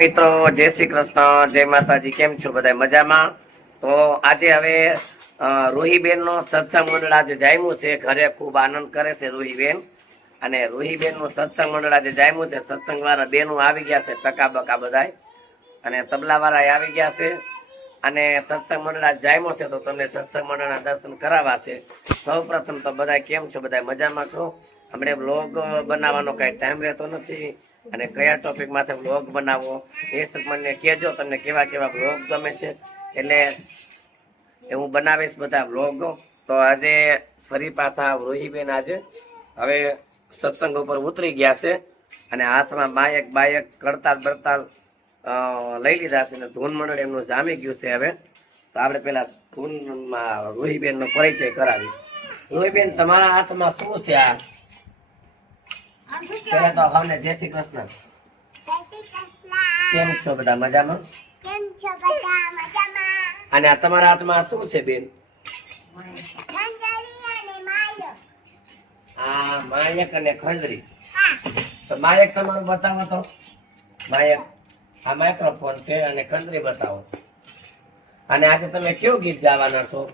મિત્રો જય શ્રી કૃષ્ણ જય માતાજી કેમ છો બધા? મજામાં? તો આજે હવે અ, નો સત્સંગ મંડળ આજે જામ્યું છે. ઘરે ખૂબ આનંદ કરે છે રૂહીબેન. અને રૂહીબેનનું સત્સંગ મંડળ આજે જામ્યું છે. સત્સંગ વાળા બેનો આવી ગયા છે ટકા બકા બધાય. અને તબલા વાળા આવી ગયા છે. અને સત્સંગ મંડળ આજે જામ્યો છે તો તમને સત્સંગ મંડળના દર્શન કરાવવા છે સૌ પ્રથમ તો બધા કેમ છો? બધા મજામાં છો? હમણે બ્લોગ બનાવવાનો કઈ ટાઈમ રહેતો નથી. અને કયા ટોપિક માથે બ્લોગ બનાવવો એ મને કહેજો તમને કેવા કેવા બ્લોગ ગમે છે. એટલે એ હું બનાવીશ બધા બ્લોગો તો આજે ફરી પાછા રોહીબેન આજે. હવે સત્સંગ ઉપર ઉતરી ગયા છે અને હાથમાં માયક બાયક કડતાલ બડતાલ લઈ લીધા છે અને ધૂન મંડળ એમનું જામી ગયું છે હવે. તો આપણે પહેલાં ધૂનમાં રોહીબેનનો પરિચય કરાવી રોહીબેન તમારા હાથમાં શું છે આ? પહેલા તો સૌને જય શ્રી કૃષ્ણ. કેમ છો બધા મજામાં? કેમ છો બધા મજામાં? અને આ તમારા હાથમાં શું છે બેન? આ માયક અને ખંજરી. તો માયક તમારું બતાવો તો. માયક આ માઇક્રોફોન છે અને ખંજરી બતાવો. અને આજે તમે કયું ગીત ગાવાના છો?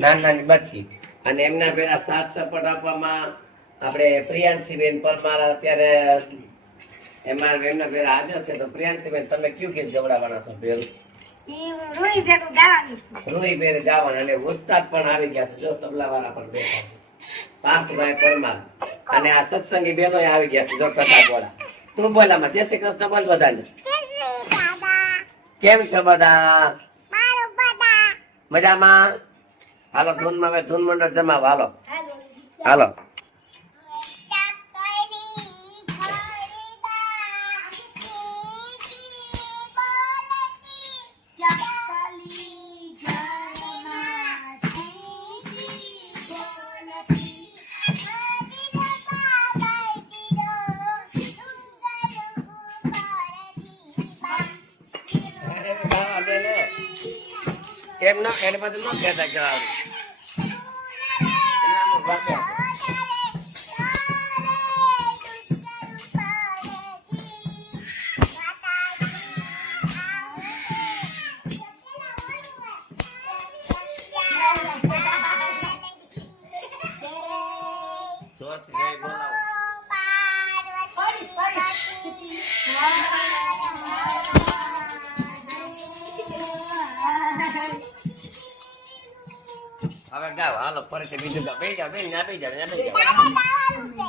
નાની નાની બચકી અને એમના પેલા સાથ સપોર્ટ આપવામાં આપણે પ્રિયાંશીબેન પરમાર અત્યારે એમાં એમના પેલા હાજર છે. તો પ્રિયાંશીબેન તમે કયું ગીત જવડાવવાના છો બેન એ હું રોઈ ભેગું ગાવાની છું રૂઈ બેન ગાવાના અને ઉસ્તાદ પણ આવી ગયા છે. જો તબલા વાળા પણ બેઠા પાર્થભાઈ પરમાર. અને આ સત્સંગી બેનો આવી ગયા છે જો કથા બોલા તું બોલામાં જય શ્રી કૃષ્ણ બોલ બધાને. કેમ છો બધા? મજામાં? હાલો ધૂનમાં ધૂન મંડળ જમાવો. હાલો. હાલો. એમ ના એને બધું ન કહેતા કરાવું એનાનું વાગે. જોરથી જય હવે ગાવ હાલો ફરીથી બીજું ગાવ બે જાવ બે ના બે જાવ ના બે જાવ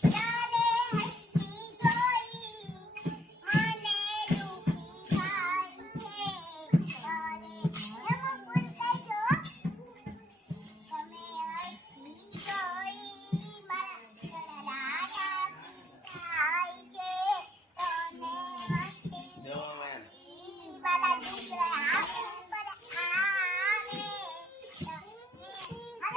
જો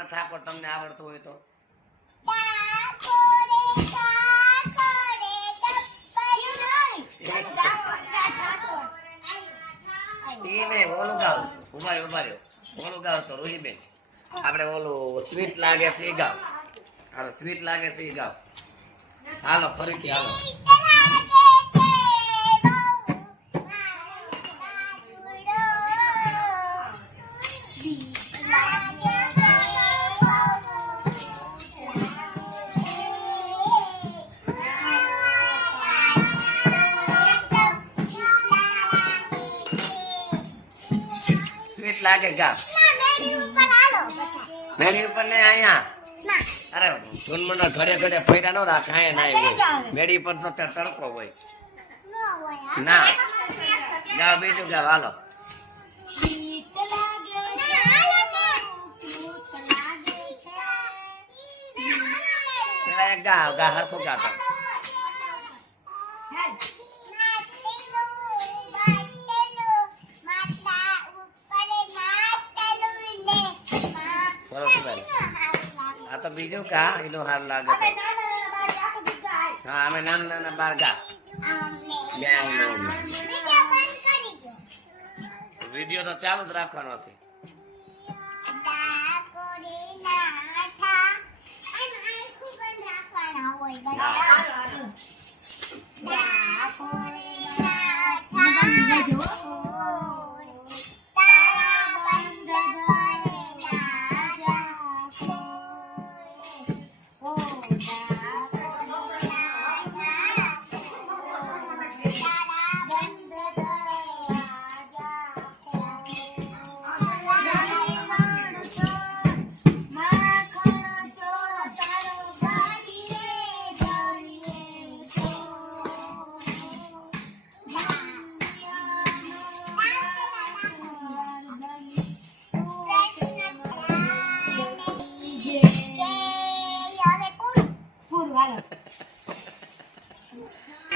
ડાકોરના ઠાકોર તમને આવડતું હોય તો. ઓલું ગાવ, ઊભા ઊભા ઓલું આપણે ઓલું સ્વીટ લાગે છે એ ગાવ. સ્વીટ લાગે છે એ ગાવ. હાલો, ફરીથી હાલો. મિનિટ લાગે ગા ના મેરી ઉપર હાલો બધા. મેરી ઉપર ને અહીંયા ના અરે જન્મના ઘડે ઘડે ફેરા નો રાખ અહીંયા ના હોય મેરી પર તો ત્યાં તડકો હોય નો હોય હા. ના ગા બીજું ગા હાલો ગીત લાગે છે હાલો ને ગીત લાગે છે પેલા એક ગા ગા હરખું ગાતો તો બીજું કા એનું હાર લાગે છે. હા અમે નાના નાના બાર ગા વીડિયો તો ચાલુ જ રાખવાનો છે.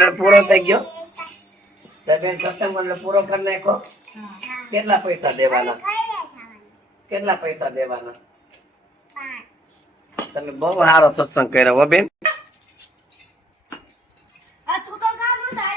એટલે પૂરો થઈ ગયો. બેન સત્સંગ એટલે પૂરો કરી નાખો. કેટલા પૈસા દેવાના? કેટલા પૈસા દેવાના? તમે બહુ સારો સત્સંગ કર્યો હો બેન.